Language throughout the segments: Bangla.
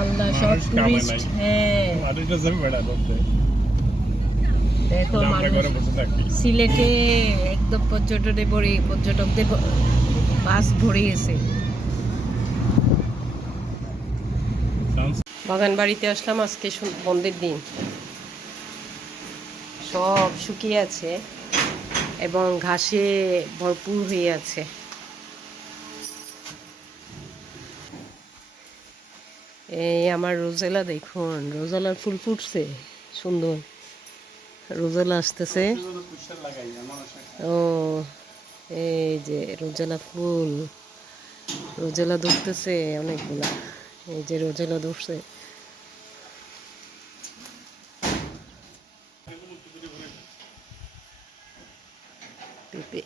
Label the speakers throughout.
Speaker 1: আল্লাহ সব টুরিস্ট হ্যাঁ। সিলেটে একদম পর্যটনে ভরে পর্যটকদের বাস ভরে গেছে। বাগান বাড়িতে আসলাম আজকে বন্ধের দিন। সব শুকিয়ে আছে এবং ঘাসে ভরপুর হয়ে আছে। এই আমার রোজেলা দেখুন, রোজেলার ফুল ফুটছে, সুন্দর। রোজেলা আসতেছে। ও, এই যে রোজেলা ফুল, রোজেলা ধরতেছে অনেকগুলা, এই যে রোজেলা ধরছে পেঁপে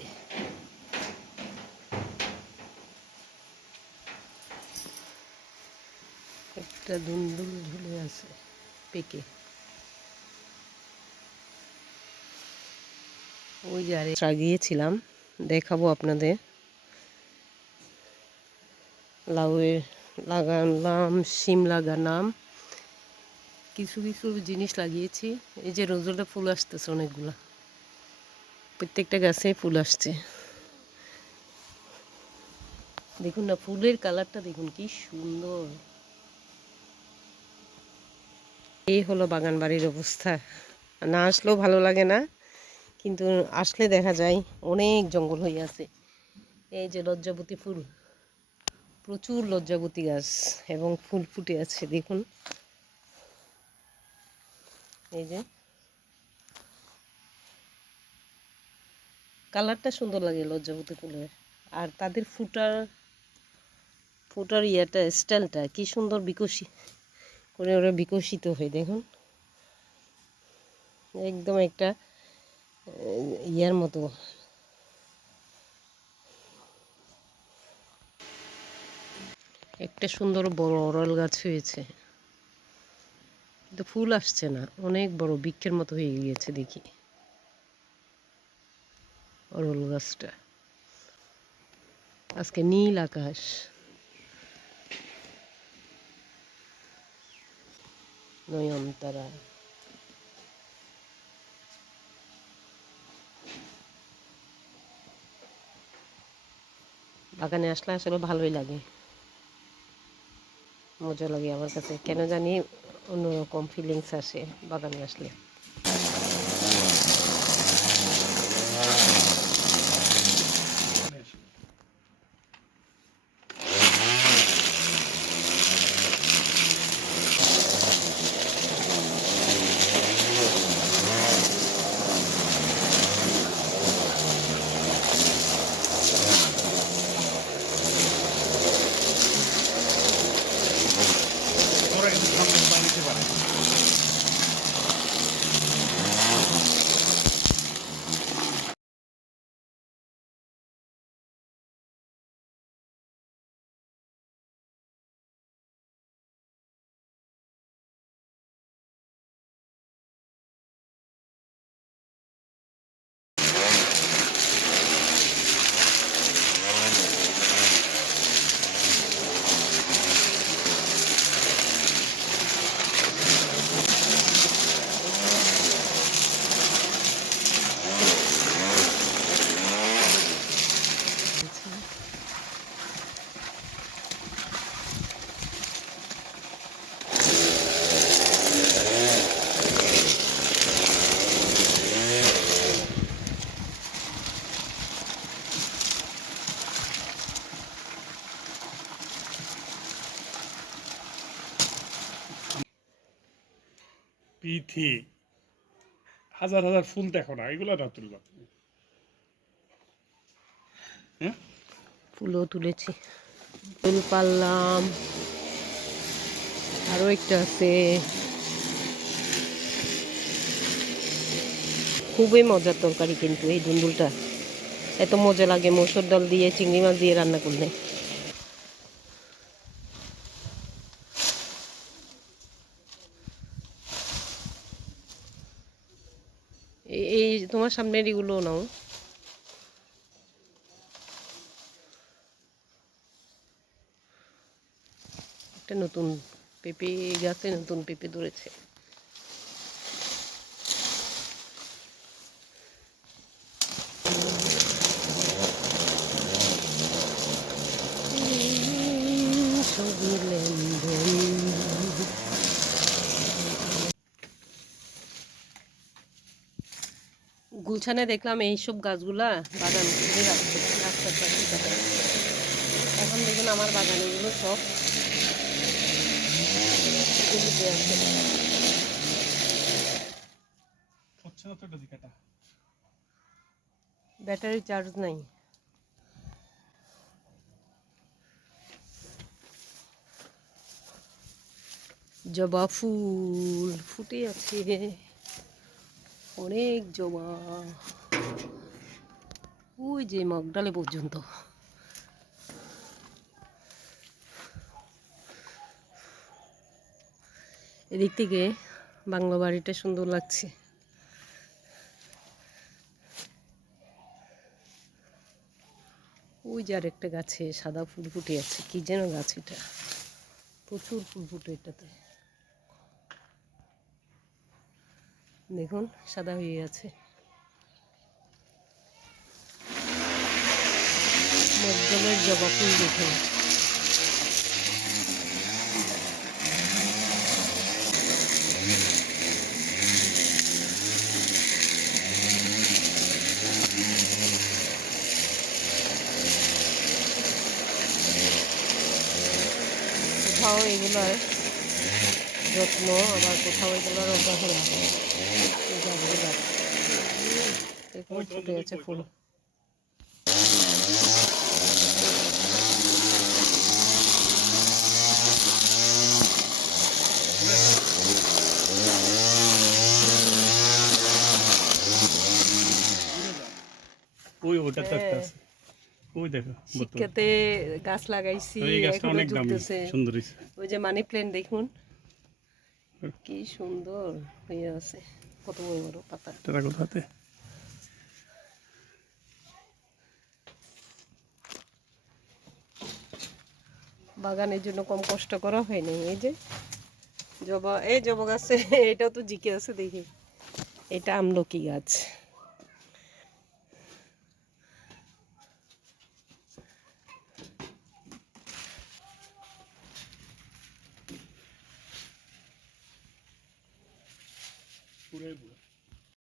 Speaker 1: একটা দুন্দুল ঝুলে আছে পেকে। ওই যে আরে গিয়েছিলাম দেখাবো আপনাদের। লাউয়ের লাগালাম, শিম লাগালাম। কিছু কিছু জিনিস লাগিয়েছি, এই যে রোজটা ফুল আসতেছে অনেকগুলা। প্রত্যেকটা গাছে ফুল আসছে। দেখুন না, ফুলের কালারটা দেখুন, কি সুন্দর। এই হলো বাগান বাড়ির অবস্থা। না আসলেও ভালো লাগে না, কিন্তু আসলে দেখা যায় অনেক জঙ্গল হয়ে আছে। এই যে লজ্জাবতী ফুল, প্রচুর লজ্জাবতী গাছ এবং ফুল ফুটে আছে, দেখুন। এই যে। কালারটা সুন্দর লাগে লজ্জাবতী ফুলের। আর তাদের ফুটার ফুটার ইয়েটা, স্টাইলটা কি সুন্দর বিকশি করে ওরা বিকশিত হয়, দেখুন। একদম একটা ইয়ার মতো। একটা সুন্দর বড় অরল গাছ হয়েছে। কিন্তু ফুল আসছে না, অনেক বড়, বৃক্ষের মতো হয়ে গিয়েছে, দেখি। অরল গাছটা। আজকে নীল আকাশ। নয়নতারা বাগানে আসলে আসলে ভালোই লাগে। মজা লাগে আমার কাছে। কেন জানি অন্যরকম ফিলিংস আসে বাগানে আসলে
Speaker 2: ওরা কিন্তু সামনে বানিতে পারে পিথি হাজার হাজার ফুল দেখো না, এগুলো না তুলবা হ্যাঁ?
Speaker 1: ফুলও তুলেছি। ফুল পারলাম। আরও একটা আছে। খুবই মজার তরকারি কিন্তু এই দুন্দুলটা এত মজা লাগে মসুর ডাল দিয়ে, চিংড়ি মাছ দিয়ে রান্না করলে এই- এই তোমার সামনের এগুলো নাও। একটা নতুন পেঁপে গাছে নতুন পেঁপে ধরেছে। গুলছানে দেখলাম এইসব গাছগুলা বাগান করে রাখছে রাস্তার পাশে এখন দেখুন আমার বাগানে এগুলো সব ব্যাটারি চার্জ নাই। জবা ফুল ফুটে আছে। অনেক জমা ওই যে মগডালে পর্যন্ত। এদিক থেকে বাংলা বাড়িটা সুন্দর লাগছে। ওই যে আরেকটা গাছে সাদা ফুল ফুটে আছে, কি যেন গাছ এটা। প্রচুর ফুল ফুটে এটাতে। দেখুন, সাদা হয়ে আছে। মধ্যমের জবা ফুল দেখুন। কোথাও এগুলোর যত্ন, আবার কোথাও এগুলোর গাছগুলো দেখুন ফুটে আছে ফুল
Speaker 2: ওই ওটা তো একটা
Speaker 1: হ্যাঁ।
Speaker 2: আছে ওই দেখো বোতল।
Speaker 1: শিক্ষাতে গাছ লাগাইছি
Speaker 2: ওই গাছটা
Speaker 1: এখনও
Speaker 2: অনেক দামি
Speaker 1: ঝুলতেছে
Speaker 2: সুন্দর হয়েছে
Speaker 1: ওই যে মানি প্ল্যান্ট দেখুন কি সুন্দর হয়ে আছে কত বড় বড় পাতা
Speaker 2: এটা কোথাতে
Speaker 1: বাগানের জন্য কম কষ্ট করা হয়নি এই যে জবা এই জবা গাছে এটাও তো জিকে আছে দেখি এটা আমলকি গাছ
Speaker 2: very good.